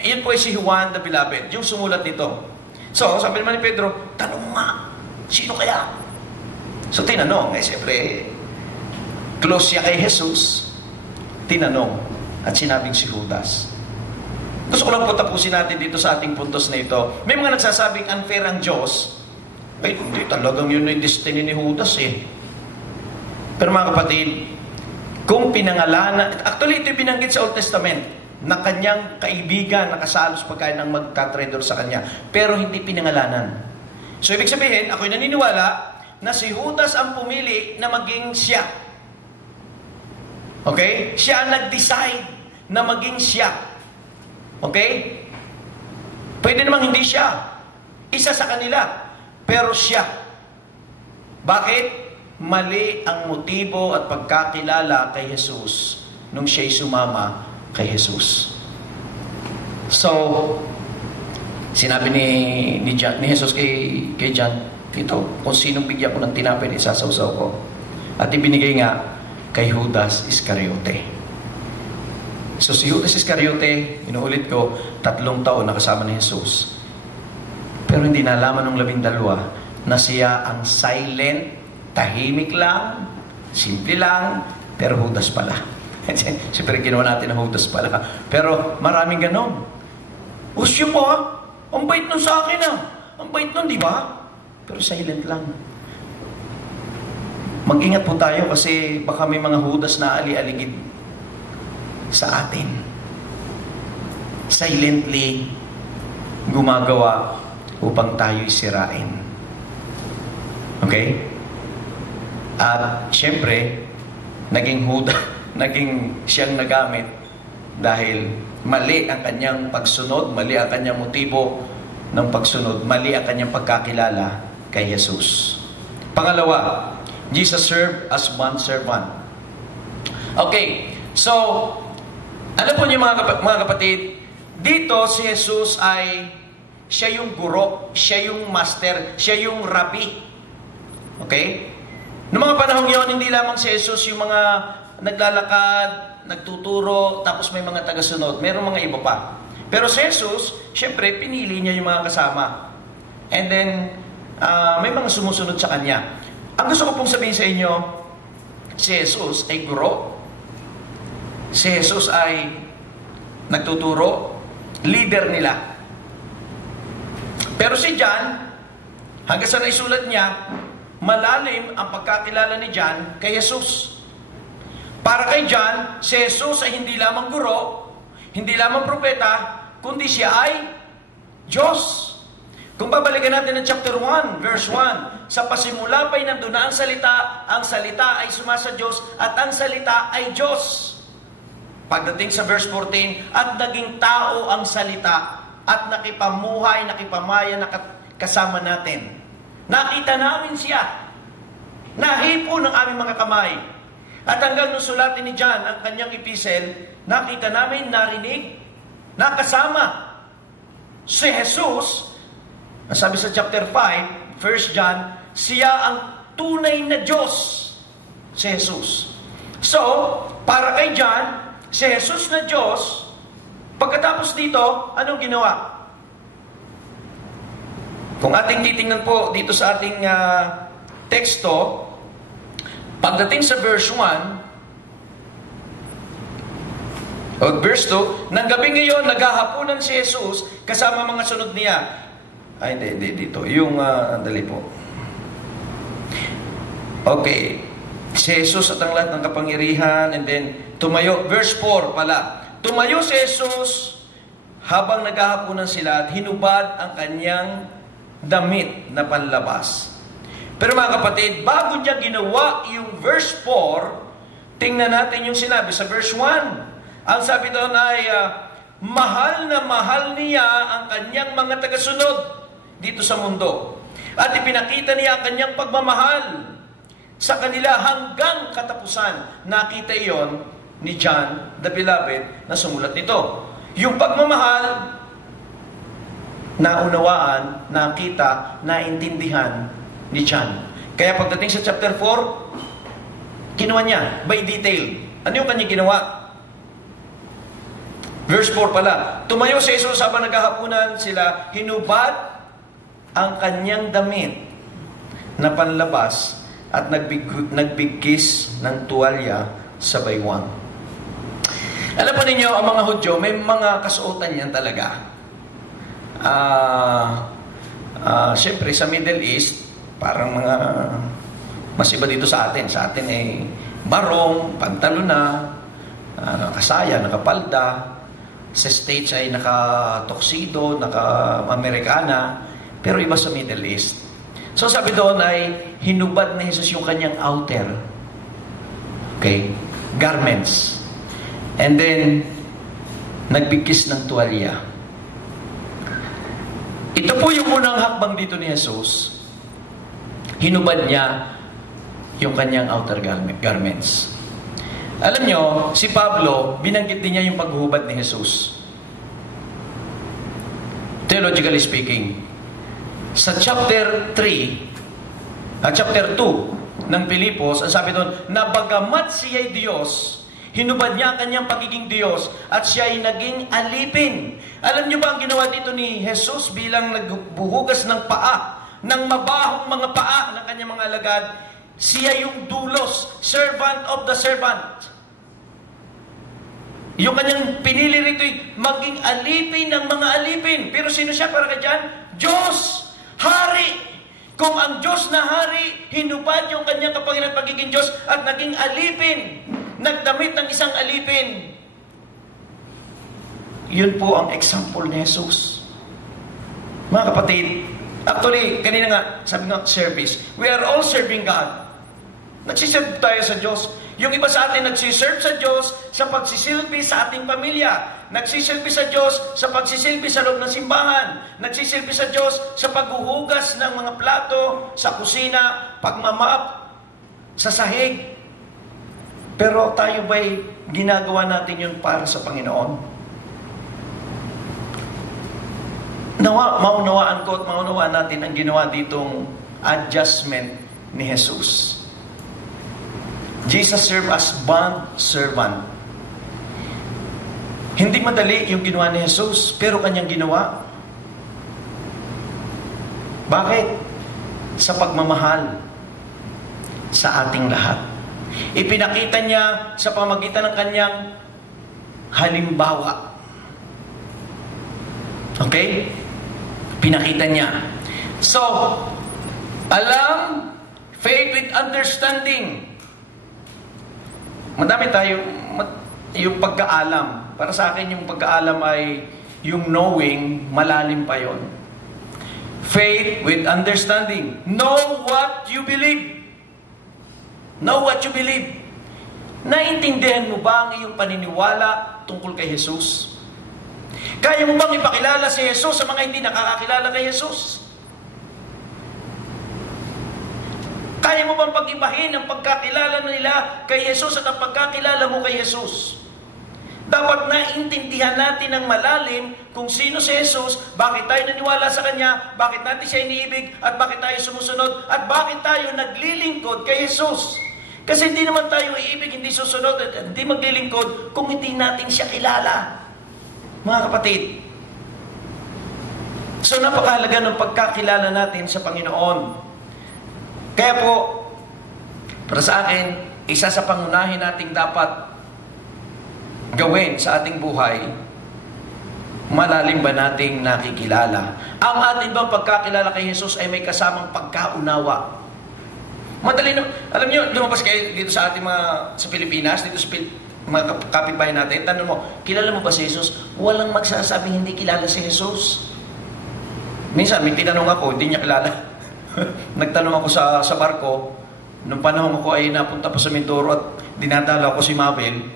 Iyon po ay si Juan the Beloved, yung sumulat nito. So, sabi naman ni Pedro, tanong nga, sino kaya? So, tinanong. Siyempre, close siya kay Jesus. Tinanong. At sinabing si Judas. Gusto ko lang po tapusin natin dito sa ating puntos na ito. May mga nagsasabing unfair ang Diyos. Ay, hindi talagang yun yung destiny ni Judas eh. Pero mga kapatid, kung pinangalanan, actually ito binanggit sa Old Testament, na kanyang kaibigan nakasalos pagkain ng magka-trader sa kanya. Pero hindi pinangalanan. So, ibig sabihin, ako'y naniniwala na si Judas ang pumili na maging siya. Okay? Siya ang nag-decide na maging siya. Okay? Pwede namang hindi siya. Isa sa kanila. Pero siya. Bakit? Mali ang motibo at pagkakilala kay Jesus nung siya'y sumama kay Jesus. So, sinabi ni Jesus kay John, ito, kung sinong bigyan ko ng tinapay, isasawsaw ko. At ibinigay nga kay Judas Iscariote. So, si Judas Iscariote, inuulit ko, 3 taon nakasama ni Jesus. Pero hindi nalaman ng 12 na siya ang silent, tahimik lang, simple lang, pero Judas pala. Siyempre, ginawa natin na Judas pala. Pero maraming ganon. Siya po ang bait nun sa akin Ang bait nun, di ba? Pero silent lang. Mag-ingat po tayo kasi baka may mga Judas na ali-aligid sa atin. Silently gumagawa upang tayo'y sirain. Okay? At siyempre, naging siyang nagamit dahil mali ang kanyang pagsunod, mali ang kanyang motibo ng pagsunod, mali ang kanyang pagkakilala kay Jesus. Pangalawa, Jesus served as one servant. Okay, so, alam po niyo mga kapatid, dito si Jesus ay siya yung guro, siya yung master, siya yung rabbi. Okay? Noong mga panahong yun, hindi lamang si Jesus yung mga naglalakad, nagtuturo, tapos may mga tagasunod. Merong mga iba pa. Pero si Jesus, syempre, pinili niya yung mga kasama. And then, may mga sumusunod sa kanya. Ang gusto ko pong sabihin sa inyo, si Jesus ay guro. Si Jesus ay nagtuturo, leader nila. Pero si John, hanggang sa naisulat niya, malalim ang pagkakilala ni John kay Jesus. Para kay John, si Jesus ay hindi lamang guro, hindi lamang propeta, kundi siya ay Diyos. Kung babalikan natin ng chapter 1, verse 1, sa pasimula pa'y nandun na ang salita ay sumasa Diyos, at ang salita ay Diyos. Pagdating sa verse 14, at naging tao ang salita, at nakipamuhay, nakipamaya, kasama natin. Nakita namin siya. Nahipo ng aming mga kamay. At hanggang nung sulatin ni John ang kanyang epistle, nakita namin, narinig, nakasama si Jesus. Sabi sa chapter 5, 1 John, siya ang tunay na Diyos, si Jesus. So, para kay John, si Jesus na Diyos, pagkatapos dito, anong ginawa? Kung ating titingnan po dito sa ating teksto, pagdating sa verse 1, o verse 2, ng gabi ngayon, naghahaponan si Jesus kasama mga sunod niya. Ay, hindi, dito. Yung, dali po. Okay. si Jesus at ang lahat ng kapangyarihan, and then tumayo, verse 4 pala, tumayo si Jesus habang naghahapunan sila at hinubad ang kanyang damit na panlabas. Pero mga kapatid, bago niya ginawa yung verse 4, tingnan natin yung sinabi sa verse 1. Ang sabi doon ay, mahal na mahal niya ang kanyang mga tagasunod dito sa mundo. At ipinakita niya ang kanyang pagmamahal sa kanila hanggang katapusan. Nakita iyon ni John the Beloved na sumulat nito. Yung pagmamahal, naunawaan, nakita, naintindihan ni John. Kaya pagdating sa chapter 4, kinuha niya by detail. Ano yung kanyang ginawa? Verse 4 pala, tumayo si Jesus habang naghahapunan sila, hinubad ang kanyang damit na panlabas at nagbigkis ng tuwalya sa baywang. Alam po ninyo, ang mga Hudyo, may mga kasuotan yan talaga. Siyempre, sa Middle East, parang mga mas iba dito sa atin. Sa atin ay barong, pantalon na, nakasaya, nakapalda. Sa States ay naka-tuxedo, naka-Amerikana. Pero iba sa Middle East. So sabi doon ay, hinubad na Jesus yung kanyang outer. Okay? Garments. And then, nagbigkis ng tuwalya. Ito po yung unang hakbang dito ni Jesus. Hinubad niya yung kanyang outer garments. Alam nyo, si Pablo, binanggit din niya yung paghuhubad ni Jesus. Theologically speaking, sa chapter 3, chapter 2 ng Pilipos, ang sabi doon, na bagamat siya'y Diyos, hinubad niya ang kanyang pagiging Diyos at siya'y naging alipin. Alam niyo ba ang ginawa dito ni Jesus bilang nagbuhugas ng paa, ng mabahong mga paa ng kanyang mga alagad? Siya yung dulos, servant of the servant. Yung kanyang pinili rito maging alipin ng mga alipin. Pero sino siya para ka dyan? Diyos! Hari! Kung ang Diyos na hari, hinubad yung kanyang kapangyarihan pagiging Diyos at naging alipin. Nagdamit ng isang alipin. Yun po ang example ni Jesus. Mga kapatid, actually, kanina nga, sabi nga, service. We are all serving God. Nagsiserve tayo sa Diyos. Yung iba sa atin nagsiserve sa Diyos sa pagsisilbi sa ating pamilya. Nagsisilbi sa Diyos sa pagsisilbi sa loob ng simbahan. Nagsisilbi sa Diyos sa paghuhugas ng mga plato, sa kusina, pagmamap, sa sahig. Pero tayo ba'y ginagawa natin yun para sa Panginoon? Maunawaan ko at maunawaan natin ang ginawa ditong adjustment ni Jesus. Jesus served as bond servant. Hindi madali yung ginawa ni Jesus, pero kanyang ginawa. Bakit? Sa pagmamahal sa ating lahat. Ipinakita niya sa pamagitan ng kanyang halimbawa. Okay? Pinakita niya. So, alam, faith with understanding. Madami tayo, yung pagkaalam. Para sa akin, yung pagkaalam ay yung knowing, malalim pa yon. Faith with understanding. Know what you believe. Know what you believe. Naintindihan mo ba ang iyong paniniwala tungkol kay Jesus? Kaya mo bang ipakilala si Jesus sa mga hindi nakakakilala kay Jesus? Kaya mo bang pag-ibahin ang pagkakilala nila kay Jesus at ang pagkakilala mo kay Jesus? Dapat naintindihan natin ng malalim kung sino si Jesus, bakit tayo naniwala sa Kanya, bakit natin siya iniibig, at bakit tayo sumusunod, at bakit tayo naglilingkod kay Jesus. Kasi hindi naman tayo iibig, hindi susunod, at hindi maglilingkod kung hindi natin siya kilala. Mga kapatid, so napakahalaga ng pagkakilala natin sa Panginoon. Kaya po, para sa akin, isa sa pangunahin nating dapat gawin sa ating buhay, malalim ba nating nakikilala? Ang ating bang pagkakilala kay Jesus ay may kasamang pagkaunawa? Madali na, alam niyo, lumabas kayo dito sa ating sa Pilipinas, dito sa mga kapitbahay natin, tanong mo, kilala mo ba si Jesus? Walang magsasabing hindi kilala si Jesus. Minsan, may tinanong ako, hindi niya kilala. Nagtanong ako sa barko, nung panahon ko ay napunta pa sa Mindoro at dinadala ko si Mabel,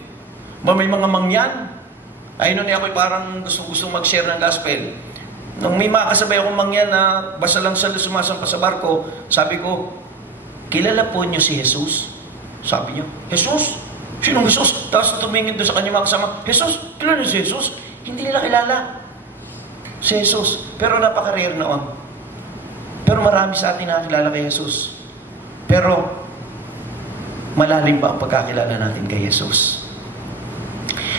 may mga mangyan. Ayun nun ako'y parang gusto mag-share ng gospel. Nung may makasabay akong mangyan na basta lang sa sumasampa sa barko, sabi ko, kilala po niyo si Jesus? Sabi niya, Jesus? Sinong Jesus? Tapos tumingin doon sa kanya mga kasama, Jesus? Kilala niyo si Jesus? Hindi nila kilala si Jesus. Pero napaka-rare noon. Pero marami sa atin nakakilala kay Jesus. Pero, malalim ba ang pagkakilala natin kay Jesus?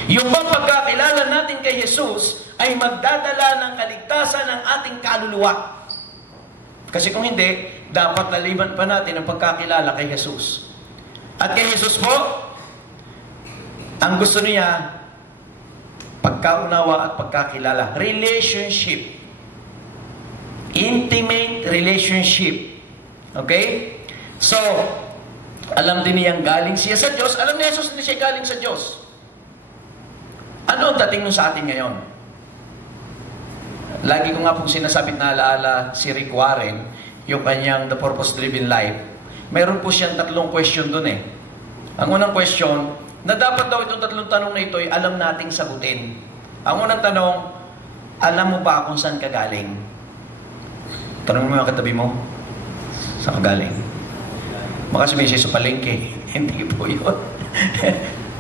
Yung bang pagkakilala natin kay Jesus ay magdadala ng kaligtasan ng ating kaluluwa. Kasi kung hindi, dapat laliman pa natin ang pagkakilala kay Jesus. At kay Jesus po, ang gusto niya, pagkaunawa at pagkakilala. Relationship. Intimate relationship. Okay? So, alam din niyang galing siya sa Diyos. Alam ni Jesus na siya galing sa Diyos. Ano ang dating nun sa atin ngayon? Lagi ko nga pong sinasabit na alaala si Rick Warren, yung kanyang The Purpose-Driven Life. Meron po siyang 3 question dun eh. Ang unang question, na dapat daw itong 3 tanong na ito ay alam nating sagutin. Ang unang tanong, alam mo ba kung saan ka galing? Tanong mo yung katabi mo, saan ka galing? Baka sabihin siya sa palengke. Hindi po yun.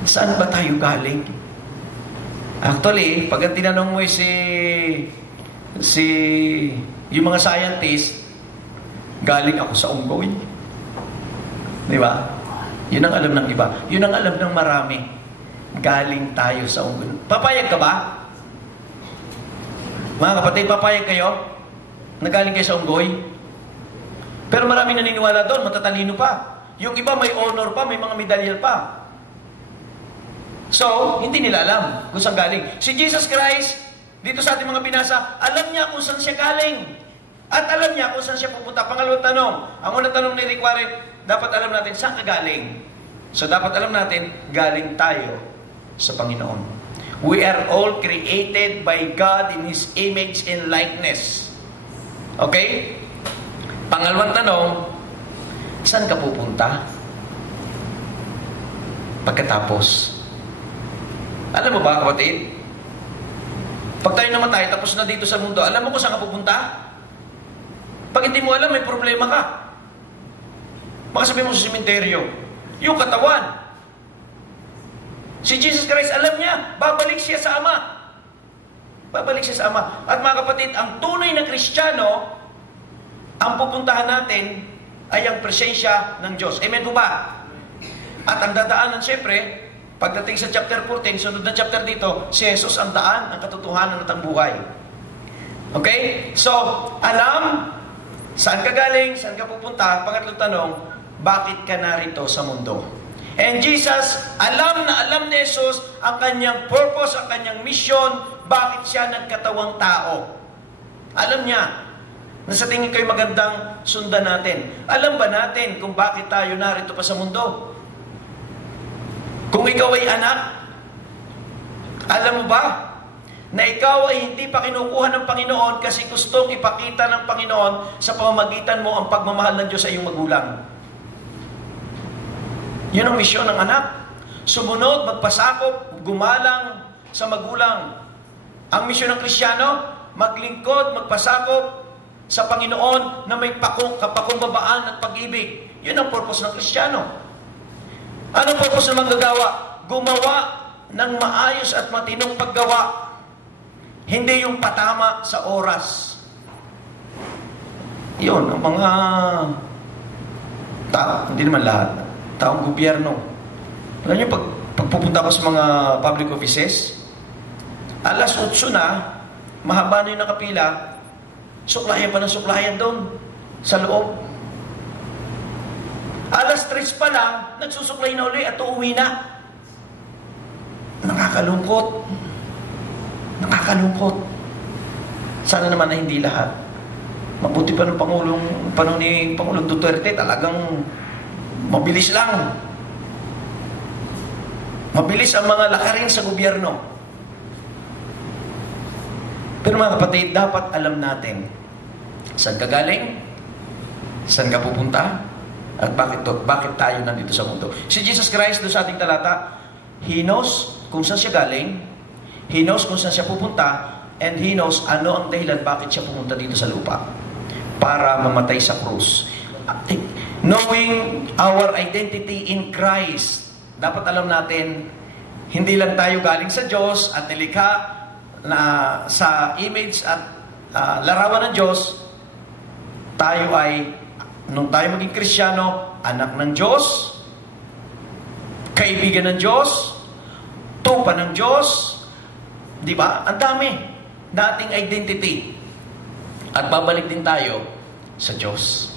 Saan ba tayo galing? Actually, pag ang tinanong mo yung mga scientist, galing ako sa unggoy. Di ba? Yun ang alam ng iba. Yun ang alam ng marami. Galing tayo sa unggoy. Papayag ka ba? Mga kapatid, papayag kayo? Nagaling kayo sa unggoy? Pero marami naniniwala doon, matatalino pa. Yung iba may honor pa, may mga medalyal pa. So, hindi nila alam kung saan galing. Si Jesus Christ, dito sa ating mga binasa, alam niya kung saan siya galing. At alam niya kung saan siya pupunta. Pangalawang tanong, ang unang tanong ni Rick Warren, dapat alam natin saan ka galing. So, dapat alam natin, galing tayo sa Panginoon. We are all created by God in His image and likeness. Okay? Pangalawang tanong, saan ka pupunta? Pagkatapos. Alam mo ba, kapatid? Pag tayo namatay, tapos na dito sa mundo, alam mo kung saan ka pupunta? Pag hindi mo alam, may problema ka. Makasabi mo sa sementeryo, yung katawan. Si Jesus Christ, alam niya, babalik siya sa Ama. Babalik siya sa Ama. At mga kapatid, ang tunay na Kristiyano, ang pupuntahan natin ay ang presensya ng Diyos. Amen po ba? At ang dadaanan, siyempre, pagdating sa chapter 14, sunod na chapter dito, si Jesus ang daan, ang katotohanan at ang buhay. Okay? So, alam, saan ka galing, saan ka pupunta? Pangatlong tanong, bakit ka narito sa mundo? And Jesus, alam na alam ni Jesus ang kanyang purpose, ang kanyang mission, bakit siya nagkatawang tao. Alam niya, na sa tingin ko'y magandang sundan natin. Alam ba natin kung bakit tayo narito pa sa mundo? Kung ikaw ay anak, alam mo ba na ikaw ay hindi pa kinukuha ng Panginoon kasi gustong ipakita ng Panginoon sa pamamagitan mo ang pagmamahal ng Diyos sa iyong magulang. Yun ang misyon ng anak. Sumunod, magpasakop, gumalang sa magulang. Ang misyon ng Kristiyano, maglingkod, magpasakop sa Panginoon na may kapakumbabaan at pag-ibig. Yun ang purpose ng Kristiyano. Anong purpose ng manggagawa? Gumawa ng maayos at matinong paggawa. Hindi yung patama sa oras. Yun, ang mga tao, hindi naman lahat, taong gobyerno. Alam niyo, pagpupunta ko sa mga public offices, alas 8 na, mahaba na yung nakapila, suklayan pa ng suklayan doon, sa loob. Alas 3 pa lang, nagsusuklay na uli at uuwi na. Nakakalungkot. Nakakalungkot. Sana naman na hindi lahat. Mabuti pa ng panahon ni Pangulong Duterte, talagang Mabilis lang. Mabilis ang mga lakarin sa gobyerno. Pero mga kapatid, dapat alam natin saan ka galing, saan ka pupunta, at bakit tayo nandito sa mundo. Si Jesus Christ doon sa ating talata, He knows kung saan siya galing, He knows kung saan siya pupunta, and He knows ano ang dahilan bakit siya pumunta dito sa lupa. Para mamatay sa krus. Knowing our identity in Christ, dapat alam natin, hindi lang tayo galing sa Diyos at nilikha na sa image at larawan ng Diyos, tayo ay, nung tayo maging Kristiyano, anak ng Diyos, kaibigan ng Diyos, tupa ng Diyos, di ba? Ang dami dating identity. At babalik din tayo sa Diyos.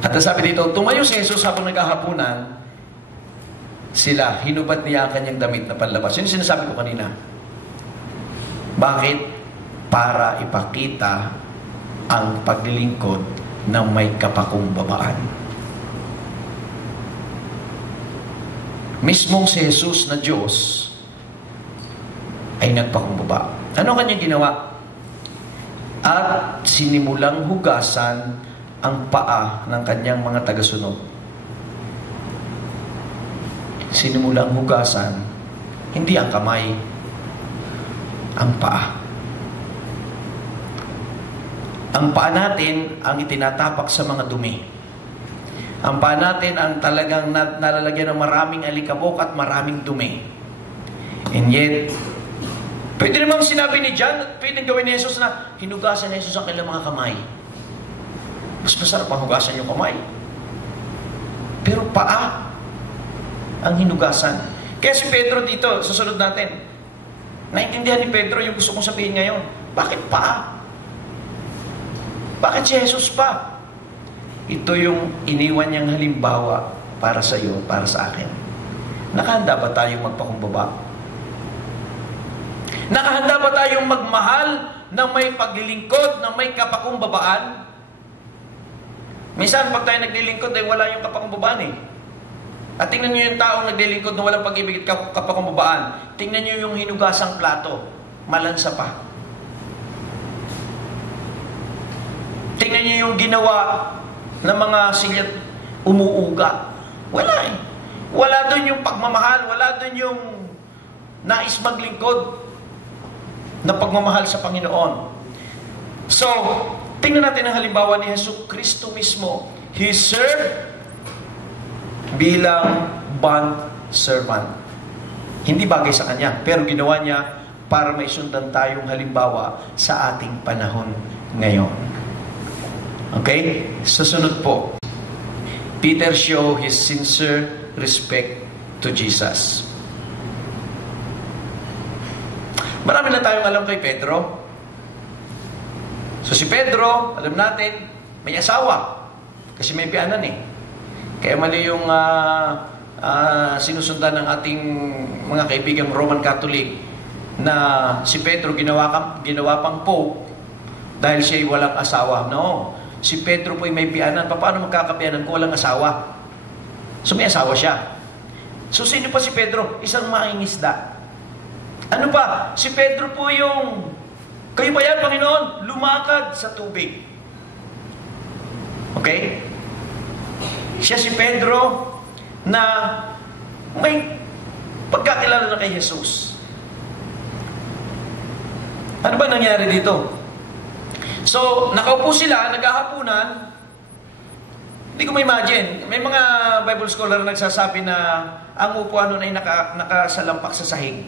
At sabi dito, tumayo si Jesus habang naghahapunan, sila, hinubad niya ang kanyang damit na panlabas. Yun sinasabi ko kanina. Bakit? Para ipakita ang paglilingkod ng may kapakumbabaan. Mismong si Jesus na Diyos ay nagpakumbaba. Ano kanyang ginawa? At sinimulang hugasan ang paa ng kanyang mga tagasunod. Sinimulang hugasan, hindi ang kamay, ang paa. Ang paa natin ang itinatapak sa mga dumi. Ang paa natin ang talagang nalalagyan ng maraming alikabok at maraming dumi. And yet, pwede namang sinabi ni John, pwede gawin ni Jesus na hinugasan ni Jesus ang kailang mga kamay. Mas masarap ang hugasan yung kamay. Pero paa ang hinugasan. Kaya si Pedro dito, susunod natin, naintindihan ni Pedro yung gusto kong sabihin ngayon. Bakit paa? Bakit si Jesus pa? Ito yung iniwan niyang halimbawa para sa iyo, para sa akin. Nakahanda ba tayong magpakumbaba? Nakahanda ba tayong magmahal ng may paglilingkod, ng may kapakumbabaan? Minsan, pag tayo naglilingkod, ay wala yung kapakumbabaan eh. At tingnan nyo yung taong naglilingkod na walang pag-ibig at kapakumbabaan. Tingnan nyo yung hinugasang plato. Malansa pa. Tingnan nyo yung ginawa ng mga silyat umuuga. Wala eh. Wala doon yung pagmamahal. Wala doon yung nais maglingkod na pagmamahal sa Panginoon. So, tingnan natin ang halimbawa ni Hesus Kristo mismo. He served bilang bond servant. Hindi bagay sa kanya, pero ginawa niya para may sundan tayong halimbawa sa ating panahon ngayon. Okay? Susunod po. Peter show his sincere respect to Jesus. Marami na tayong alam kay Pedro. So si Pedro, alam natin, may asawa. Kasi may pianan eh. Kaya mali yung sinusundan ng ating mga kaibigang Roman Catholic na si Pedro ginawa pang Pope dahil siya ay walang asawa. No. Si Pedro po ay may pianan. Paano magkakapianan kung walang asawa? So may asawa siya. So sino pa si Pedro? Isang mangingisda. Ano pa? Si Pedro po yung, kayo ba yan, Panginoon? Lumakad sa tubig. Okay? Siya si Pedro na may pagkakilala na kay Jesus. Ano ba nangyari dito? So, nakaupo sila, naghahapunan. Hindi ko ma-imagine. May mga Bible scholar na nagsasabi na ang upuan nun ay nakasalampak sa sahig.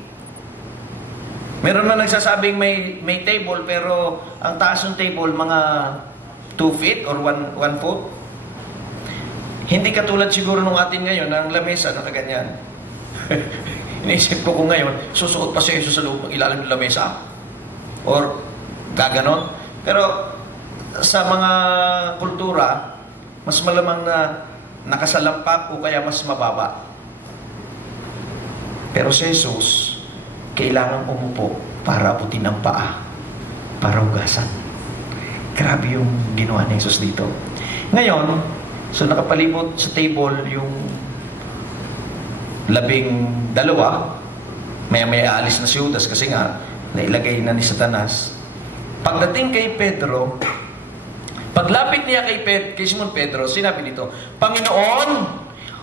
Meron man nagsasabing may table, pero ang taas ng table, mga 2 feet or 1 foot. Hindi katulad siguro nung atin ngayon, ang lamesa, nakaganyan. Iniisip ko kung ngayon, susuot pa si Jesus sa loob ng ilalim ng lamesa. Or gaganon. Pero sa mga kultura, mas malamang na nakasalampak o kaya mas mababa. Pero si Jesus, kailangan umupo para abutin ang paa, para hugasan. Grabe yung ginawa ni Jesus dito. Ngayon, So nakapalibot sa table yung 12. Maya-maya alis na si Judas kasi nga nailagay na ni Satanas. Pagdating kay Pedro, paglapit niya kay Simon Pedro, sinabi nito, Panginoon,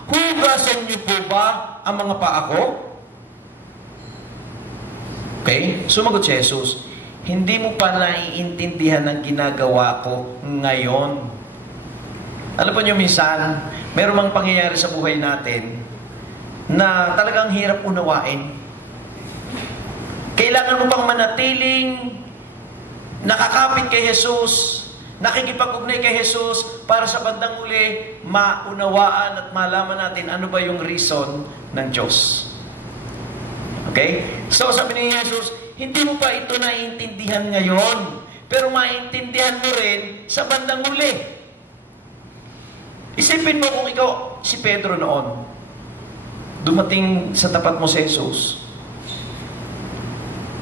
hugasan niyo po ba ang mga paa ko? Okay? Sumagot si Jesus, hindi mo pa naiintindihan ang ginagawa ko ngayon. Alam po niyo, minsan, meron mang pangyayari sa buhay natin na talagang hirap unawain. Kailangan mo pang manatiling nakakapit kay Jesus, nakikipag-ugnay kay Jesus, para sa bandang uli, maunawaan at malaman natin ano ba yung reason ng Diyos. Okay? So, sabi ni Jesus, hindi mo pa ito naiintindihan ngayon, pero maintindihan mo rin sa bandang uli. Isipin mo kung ikaw, si Pedro noon, dumating sa tapat mo si Jesus,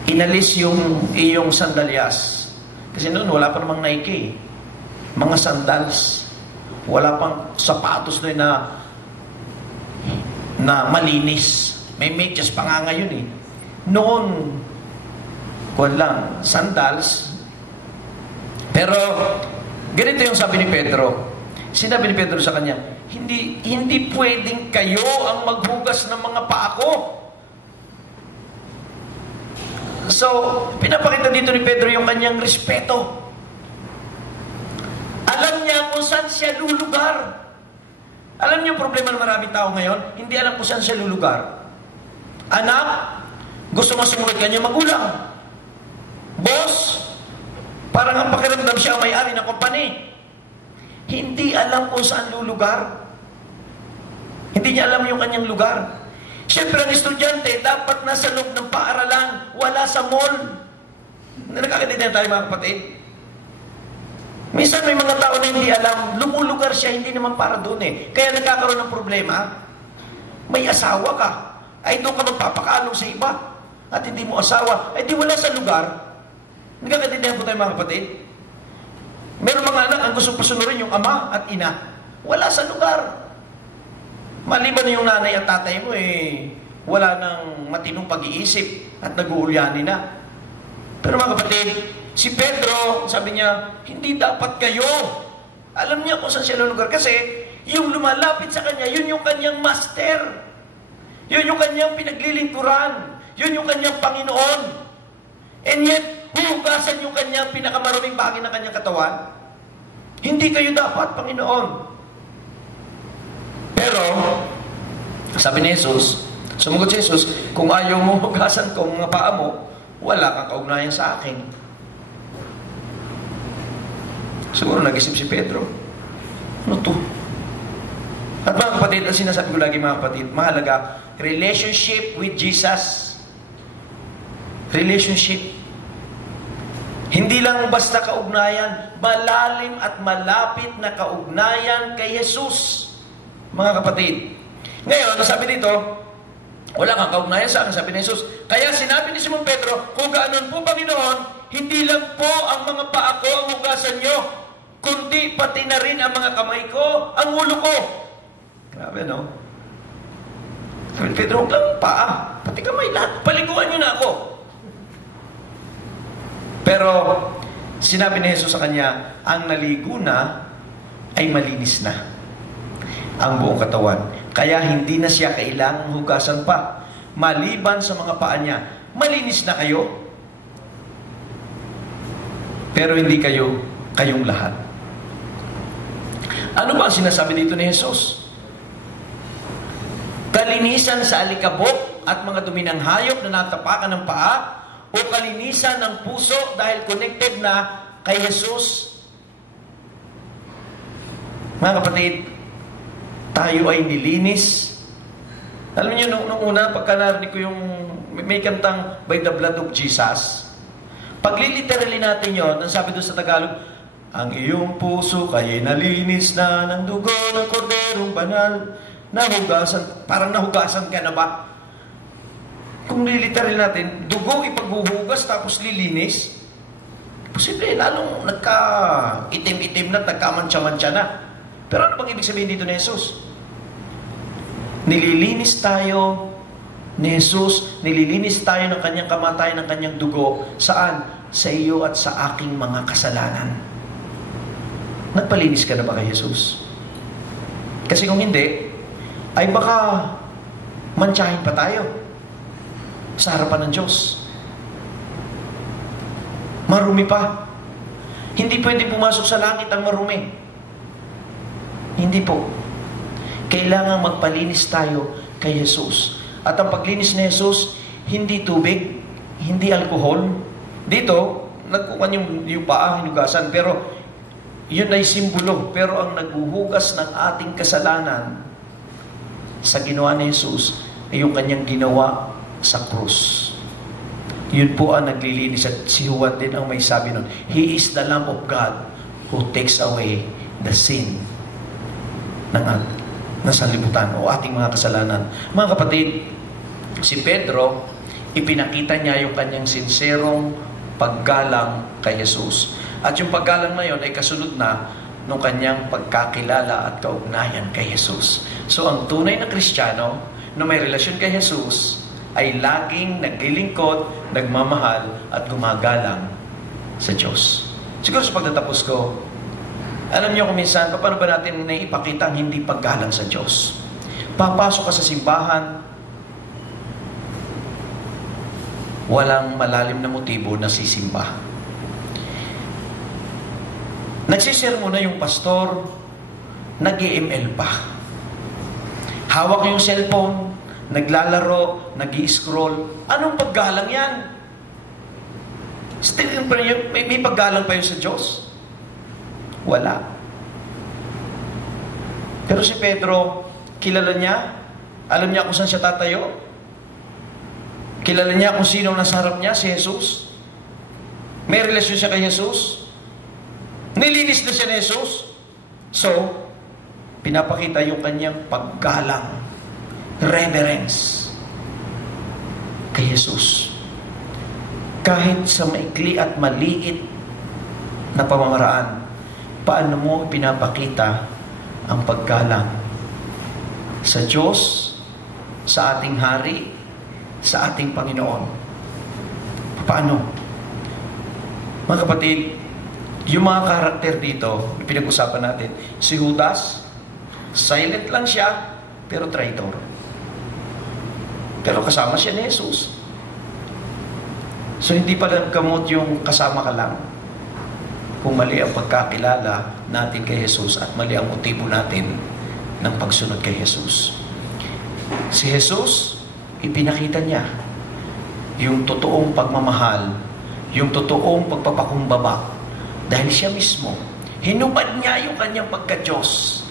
inalis yung iyong sandalyas. Kasi noon, wala pa namang Nike. Mga sandals. Wala pang sapatos doon na malinis. May medyas pa nga ngayon eh. Noon, kuwan lang, sandals. Pero, ganito yung sabi ni Pedro. Sinabi ni Pedro sa kanya, hindi pwedeng kayo ang maghugas ng mga paa ko. So, pinapakita dito ni Pedro yung kanyang respeto. Alam niya kung saan siya lulugar. Alam niyo yung problema ng maraming tao ngayon? Hindi alam kung saan siya lulugar. Anak, gusto mo sumunod kanyang magulang. Boss, parang ang pakiramdam siya ang may-ari ng kompanya. Hindi alam kung saan lulugar. Hindi niya alam yung kanyang lugar. Siyempre, ang estudyante, dapat nasa loob ng paaralan, wala sa mall. Nakakaintindihan tayo, mga kapatid? Minsan may mga tao na hindi alam, lumulugar siya, hindi naman para doon eh. Kaya nagkakaroon ng problema. May asawa ka, ay doon ka magpapakalong sa iba. At hindi mo asawa, ay di wala sa lugar. Nakakaintindihan po tayo, mga kapatid? Meron mga anak ang gusto pasunurin yung ama at ina. Wala sa lugar. Maliban na yung nanay at tatay mo wala nang matinong pag-iisip at nag-uulyani na. Pero mga kapatid, si Pedro, sabi niya, hindi dapat kayo. Alam niya kung saan siya lulugar kasi yung lumalapit sa kanya, yun yung kanyang master. Yun yung kanyang pinaglilingkuran. Yun yung kanyang Panginoon. And yet, huhugasan yung kanyang pinakamaruming bahagi ng kanyang katawan. Hindi kayo dapat, Panginoon. Pero, sabi ni Jesus, sumagot si Jesus, kung ayaw mo hugasan ko mga paa mo, wala kang kaugnayan sa akin. Siguro nag-isip si Pedro, ano to? At mga kapatid, ang sinasabi ko lagi mga kapatid, mahalaga, relationship with Jesus. Relationship. Hindi lang basta kaugnayan, malalim at malapit na kaugnayan kay Jesus. Mga kapatid. Ngayon, nasabi dito, wala kang kaugnayan sa akin, sabi ni Jesus. Kaya sinabi ni Simon Pedro, kung ganoon po, Panginoon, hindi lang po ang mga paa ko ang hugasan nyo, kundi pati na rin ang mga kamay ko, ang ulo ko. Grabe, no? Sabi ni Pedro, huwag lang paa, pati kamay lahat, paliguan nyo na ako. Pero, sinabi ni Jesus sa kanya, ang naligo na ay malinis na ang buong katawan. Kaya hindi na siya kailangang hugasan pa. Maliban sa mga paa niya, malinis na kayo. Pero hindi kayong lahat. Ano ba ang sinasabi dito ni Jesus? Kalinisan sa alikabok at mga dumi ng hayop na natapakan ng paa, o kalinisan ng puso dahil connected na kay Jesus. Mga kapatid, tayo ay nilinis. Alam niyo, nung una, pagka narinig ko yung may kantang By the Blood of Jesus, pagliliterally natin yun, ang sabi doon sa Tagalog, ang iyong puso kaya'y nalinis na ng dugo ng korderong banal, nahugasan, parang nahugasan ka na ba? Kung liliteral natin, dugo ipaghuhugas tapos lilinis, posible, lalong nagka-itim-itim na, nagkamantsa-mantsa na. Pero ano bang ibig sabihin dito ni Jesus? Nililinis tayo ni Jesus, nililinis tayo ng kanyang kamatayan, ng kanyang dugo. Saan? Sa iyo at sa aking mga kasalanan. Nagpalinis ka na ba kay Jesus? Kasi kung hindi, ay baka mantsahin pa tayo sa harapan ng Diyos. Marumi pa. Hindi pwede pumasok sa langit ang marumi. Hindi po. Kailangan magpalinis tayo kay Jesus. At ang paglinis ni Jesus, hindi tubig, hindi alcohol. Dito, nagkukan yung paa, hinugasan. Pero, yun ay simbolo. Pero ang naghuhugas ng ating kasalanan sa ginawa ni Jesus ay yung kanyang ginawa sa krus. Yun po ang naglilinis. At si Juan din ang may sabi nun, He is the Lamb of God who takes away the sin ng sanlibutan o ating mga kasalanan. Mga kapatid, si Pedro, ipinakita niya yung kanyang sinserong paggalang kay Jesus. At yung paggalang na yun ay kasunod na ng kanyang pagkakilala at kaugnayan kay Jesus. So ang tunay na Kristiyano na may relasyon kay Jesus ay laging naglilingkod, nagmamahal at gumagalang sa Diyos. Siguro sa pagtatapos ko, alam niyo kung minsan, paano ba natin naipakita ang hindi paggalang sa Diyos? Papasok ka sa simbahan, walang malalim na motibo na sisimba. Nagsisermon na yung pastor, nag-EML pa. Hawak yung cellphone, naglalaro, nag-i-scroll. Anong paggalang yan? Still, may paggalang pa yun sa Diyos? Wala. Pero si Pedro, kilala niya, alam niya kung saan siya tatayo, kilala niya kung sino nasa harap niya, si Jesus. May relasyon siya kay Jesus. Nilinis na siya ni Jesus. So, pinapakita yung kanyang paggalang, reverence kay Jesus. Kahit sa maikli at maliit na pamamaraan, paano mo pinapakita ang paggalang sa Diyos, sa ating Hari, sa ating Panginoon? Paano? Mga kapatid, yung mga karakter dito, pinag-usapan natin, si Judas, silent lang siya, pero traitor. Pero kasama siya ni Jesus. So hindi pa lang kamot yung kasama ka lang. Kung mali ang pagkakilala natin kay Jesus at mali ang motibo natin ng pagsunod kay Jesus. Si Jesus, ipinakita niya yung totoong pagmamahal, yung totoong pagpapakumbaba. Dahil siya mismo, hinubad niya yung kanyang pagka-Diyos.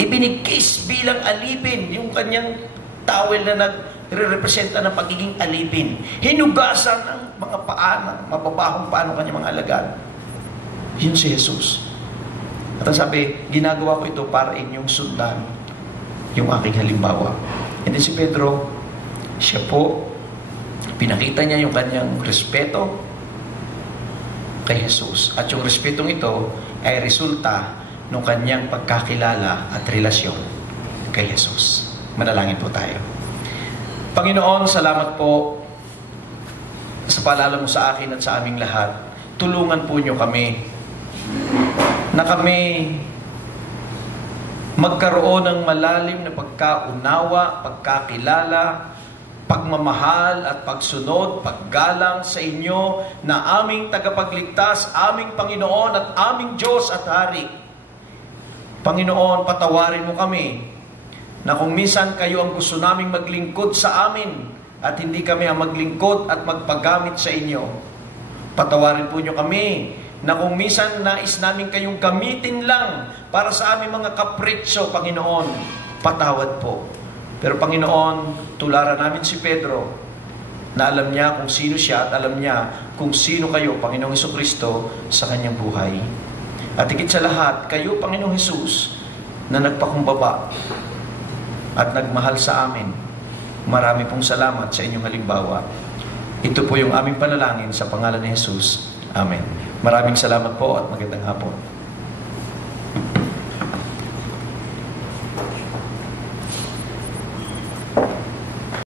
Ibinigkis bilang alipin, yung kanyang towel na nagre-representa ng pagiging alipin. Hinugasan ng mga paa, ng mababahong paa ng kanyang mga alagad. Yun si Jesus. At ang sabi, ginagawa ko ito para inyong sundan yung aking halimbawa. And then si Pedro, siya po, pinakita niya yung kanyang respeto kay Jesus. At yung respetong ito ay resulta ng kanyang pagkakilala at relasyon kay Jesus. Manalangin po tayo. Panginoon, salamat po sa paalala mo sa akin at sa aming lahat. Tulungan po niyo kami na kami magkaroon ng malalim na pagkaunawa, pagkakilala, pagmamahal at pagsunod, paggalang sa inyo na aming tagapagligtas, aming Panginoon at aming Diyos at Hari. Panginoon, patawarin mo kami na kung minsan kayo ang gusto naming maglingkod sa amin at hindi kami ang maglingkod at magpagamit sa inyo. Patawarin po niyo kami na kung minsan nais namin kayong gamitin lang para sa aming mga kapritso, Panginoon, patawad po. Pero Panginoon, tularan namin si Pedro na alam niya kung sino siya at alam niya kung sino kayo, Panginoong Jesucristo, sa kanyang buhay. At higit sa lahat, kayo, Panginoong Jesus, na nagpakumbaba at nagmahal sa amin. Marami pong salamat sa inyong halimbawa. Ito po yung aming panalangin sa pangalan ni Jesus. Amen. Maraming salamat po at magandang hapon.